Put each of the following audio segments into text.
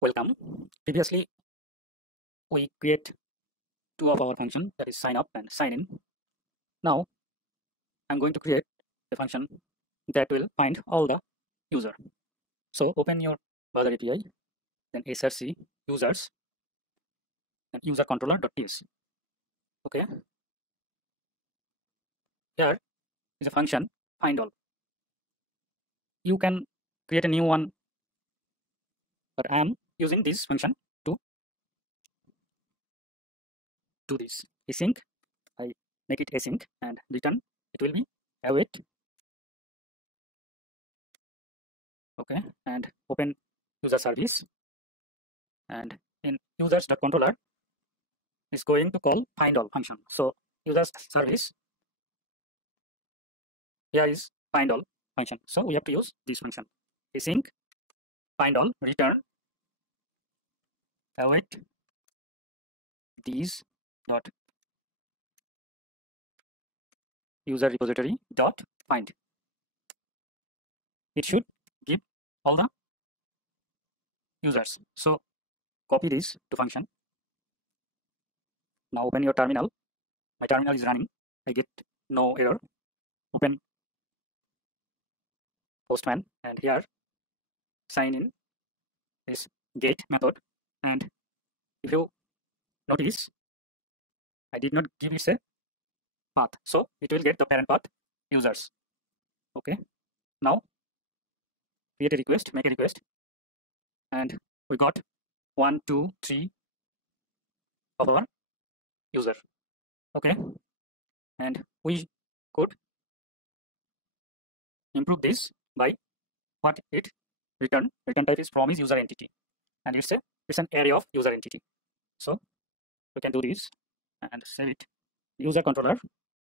Welcome. Previously, we create two of our function, that is sign up and sign in. Now, I'm going to create a function that will find all the user. So open your browser API, then src users and user controller.ts. Okay. Here is a function find all. You can create a new one, but I am using this function to do this. Async, I make it async and return. It will be await. Okay, and open user service, and in users.controller is going to call find all function. So users service, here is find all function. So we have to use this function. Async find all return await these dot user repository dot find. It should give all the users. So copy this to function. Now open your terminal. My terminal is running. I get no error. Open Postman, and here sign in is get method. And if you notice, I did not give it a path, so it will get the parent path users. Okay, now create a request, make a request, and we got 1, 2, 3 of our user. Okay, and we could improve this by what it return type is from is user entity, and it's an array of user entity. So we can do this and save it. User controller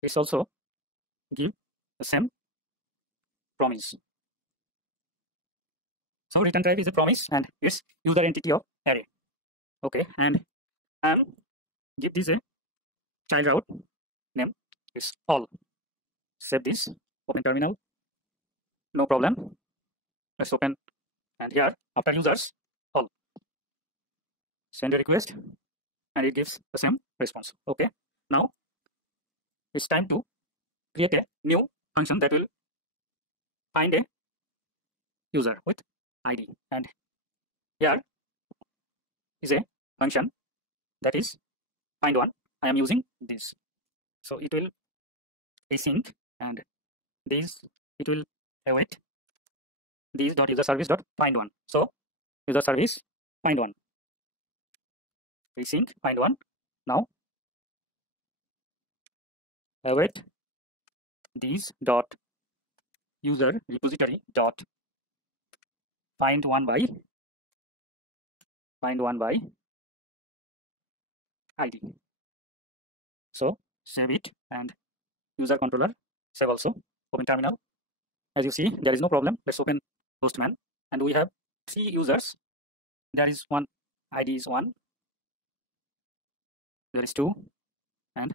is also give the same promise. So return type is a promise and it's user entity of array. Okay, and give this a child route name is all. Save this, open terminal, no problem. Let's open, and here after users all, send a request and it gives the same response. Okay, now it's time to create a new function that will find a user with ID, and here is a function that is find one. I am using this, so it will async, and this it will await these dot user service dot find one. So user service find one, async find one. Now await these dot user repository dot find one by ID. So save it, and user controller save also. Open terminal. As you see, there is no problem. Let's open Postman, and we have 3 users. There is one ID is 1, there is 2, and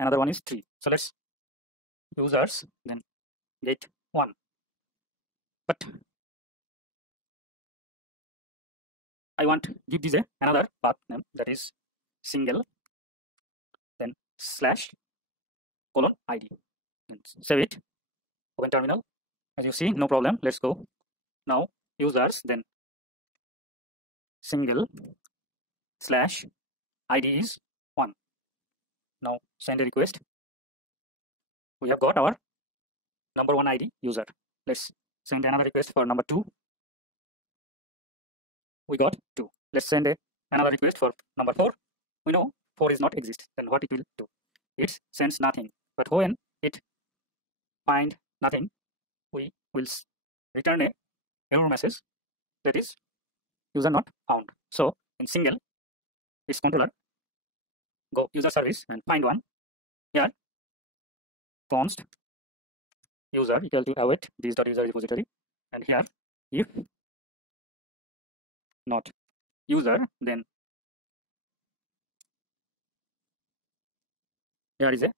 another one is 3. So let's users then get 1. But I want give this another path name, that is single then slash colon ID, and save it. Open terminal. As you see, no problem. Let's go. Now users then single slash ID is 1. Now send a request. We have got our number 1 ID user. Let's send another request for number 2. We got 2. Let's send another request for number 4. We know 4 is not exist. Then what it will do? It sends nothing. But when it find nothing, we will return a error message, that is user not found. So in single, this controller go user service and find one. Here const user equal to await this dot user repository, and here if not user, then here is a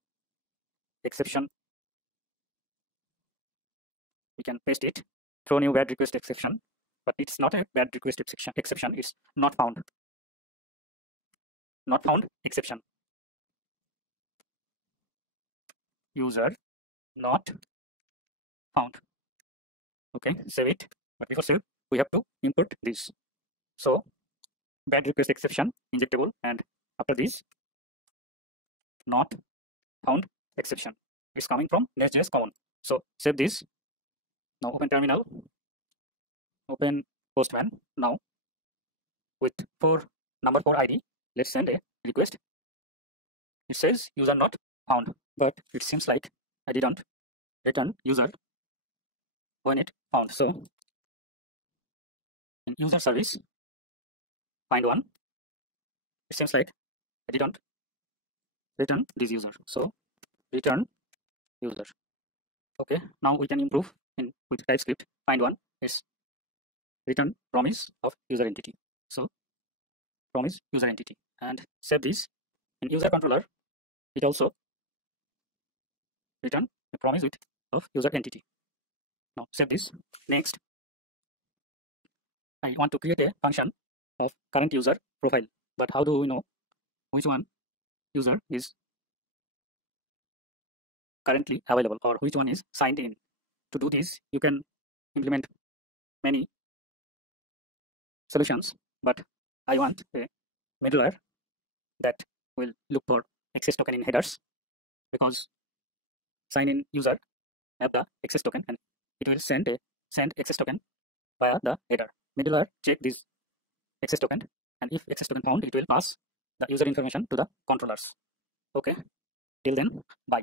exception. We can paste it, throw new bad request exception, but it's not a bad request exception. It's not found. Not found exception. User not found. Okay, save it. But before save, we have to input this. So bad request exception injectable, and after this not found exception. It's coming from Nestjs common. So save this. Now open terminal. Open Postman. Now with number 4 ID, let's send a request. It says user not found, but it seems like I didn't return user when it found. So in user service, find one. It seems like I didn't return this user. So return user. Okay, now we can improve in with TypeScript. Find one is return promise of user entity. So promise user entity, and save this. In user controller, it also return a promise with of user entity. Now save this. Next, I want to create a function of current user profile. But how do we know which one user is currently available or which one is signed in? To do this, you can implement many solutions, but I want a middleware that will look for access token in headers, because sign in user have the access token and it will send access token via the header. Middleware check this access token, and if access token found, it will pass the user information to the controllers. Okay, till then, bye.